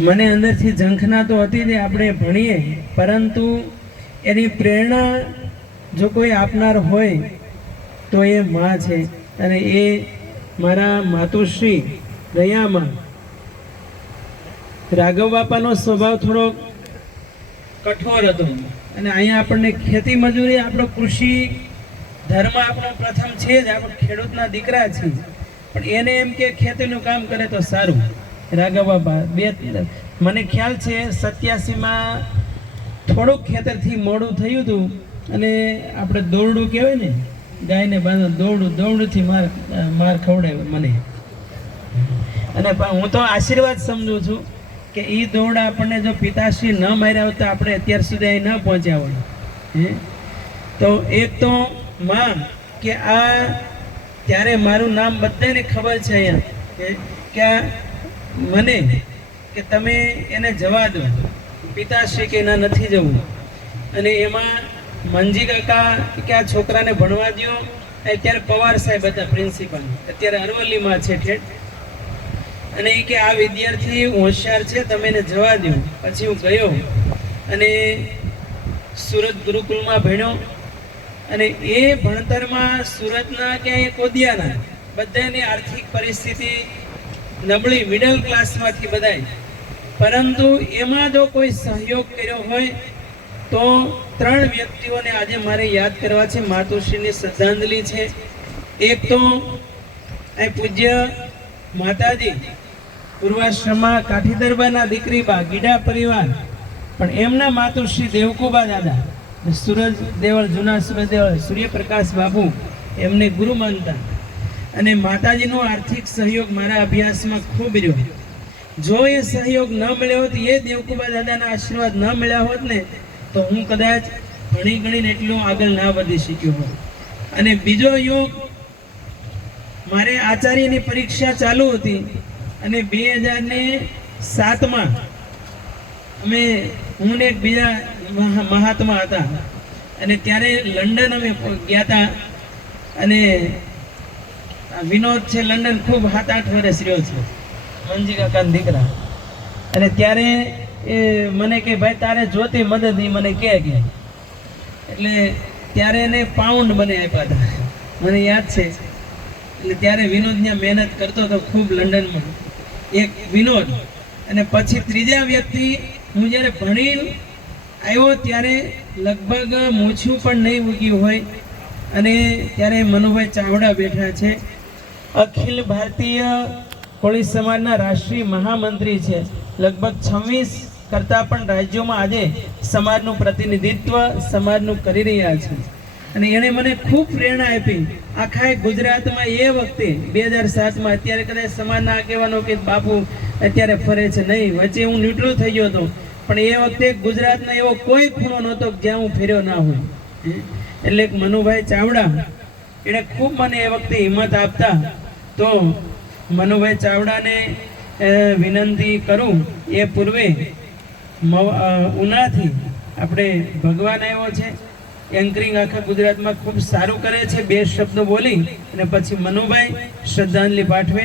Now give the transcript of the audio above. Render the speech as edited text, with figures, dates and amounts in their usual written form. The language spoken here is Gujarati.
મને અંદરથી ઝંખના તો હતી જ આપણે ભણીએ, પરંતુ એની પ્રેરણા જો કોઈ આપનાર હોય તો એ માં છે. અને એ મારા માતુશ્રી દયામાં. રાઘવ બાપાનો સ્વભાવ થોડો કઠોર હતો અને અહીંયા આપણને ખેતી મજૂરી, આપણો કૃષિ ધર્મ આપણો પ્રથમ છે જ, આપણે ખેડૂતના દીકરા છીએ, પણ એને એમ કે ખેતીનું કામ કરે તો સારું. રાઘવ બાપા મને ખ્યાલ છે 87માં થોડુંક ખેતરથી મોડું થયું હતું અને આપણે દોરડું કહેવાય ને, ગાયને બાંધો દોરડુંથી માર ખવડાવ્યો મને. અને હું તો આશીર્વાદ સમજું છું કે એ દોરડા આપણને જો પિતાશ્રી ન માર્યા હોત તો આપણે અત્યાર સુધી અહીં ન પહોંચ્યા હોય. તો એક તો માં કે આ ત્યારે મારું નામ બધાને ખબર છે અહીંયા કે મને કે તમે એને જવા દો. પિતાશ્રી કે ના નથી જવું. અને એમાં મંજી કાકા કે આ છોકરાને ભણવા દો. અત્યારે પવાર સાહેબ હતા પ્રિન્સિપાલ, અત્યારે અરવલ્લીમાં છે ઠેઠ. અને એ કે આ વિદ્યાર્થી હોશિયાર છે, તમે એને જવા દો. પછી હું ગયો અને સુરત ગુરુકુલમાં ભણ્યો. અને એ ભણતરમાં સુરતના કે કોદિયાના બધાની આર્થિક પરિસ્થિતિ નબળી, મિડલ ક્લાસમાંથી બધાય, પરંતુ એમાં જો કોઈ સહયોગ કર્યો હોય તો 3 વ્યક્તિઓને આજે મારે યાદ કરવા છે. માતુશ્રીની શ્રદ્ધાંજલિ છે. એક તો આ પૂજ્ય માતાજી પૂર્વાશ્રમમાં કાઠી દરબારના દીકરી બા ગીડા પરિવાર, પણ એમના માતુશ્રી દેવકુબા દાદા, સૂરજ દેવળ, જૂના સૂરજ દેવળ, સૂર્યપ્રકાશ બાબુ એમને ગુરુ માનતા. અને માતાજીનો આર્થિક સહયોગ મારા અભ્યાસમાં ખૂબ રહ્યો. જો એ સહયોગ ન મળ્યો હોત, એ દેવકુબા દાદાના આશીર્વાદ ન મળ્યા હોત ને, તો હું કદાચ ઘણી ગણીને એટલું આગળ ના વધી શક્યો હોત. અને બીજો યોગ, મારે આચાર્યની પરીક્ષા ચાલુ હતી અને 2007માં અમે, હું ને એક બીજા મહાત્મા હતા, અને ત્યારે લંડન અમે ગયા હતા. અને વિનોદ છે લંડન, ખૂબ 7-8 વર્ષ રહ્યો છે, મંજી કાકાના દીકરા. અને ત્યારે એ મને કે ભાઈ તારે જોતી મદદ એ મને કહે કે, એટલે ત્યારે એને પાઉન્ડ મને આપ્યા હતા, મને યાદ છે. એટલે ત્યારે વિનોદ ત્યાં મહેનત કરતો હતો ખૂબ લંડનમાં, એક વિનોદ. અને પછી ત્રીજા વ્યક્તિ, હું જ્યારે ભણી આવ્યો ત્યારે લગભગ મૂછું પણ નહીં ઉગ્યું હોય, અને ત્યારે મનુભાઈ ચાવડા બેઠા છે, અખિલ ભારતીય કોળી સમાજના રાષ્ટ્રીય મહામંત્રી છે. લગભગ 26 કરતાં પણ રાજ્યોમાં આજે સમાજનું પ્રતિનિધિત્વ સમાજનું કરી રહ્યા છે. અને એણે મને ખૂબ પ્રેરણા આપી. આખા ગુજરાતમાં એ વખતે 2007માં, અત્યારે કદાચ સમાજના આગેવાનો કે બાપુ અત્યારે ફરે છે નહીં, વચ્ચે હું ન્યુટ્રલ થઈ ગયો હતો, પણ એ વખતે ગુજરાતનો એવો કોઈ ખૂણો નહોતો જ્યાં હું ફેર્યો ના હોય. એટલે મનુભાઈ ચાવડા એણે ખૂબ મને એ વખતે હિંમત આપતા. તો મનુભાઈ ચાવડાને વિનંતી કરું, એ પૂર્વે ઉનાથી આપણે ભગવાન આવ્યો છે, એન્કરિંગ આખા ગુજરાતમાં ખૂબ સારું કરે છે. 2 શબ્દો બોલી અને પછી મનુભાઈ શ્રદ્ધાંજલિ પાઠવે.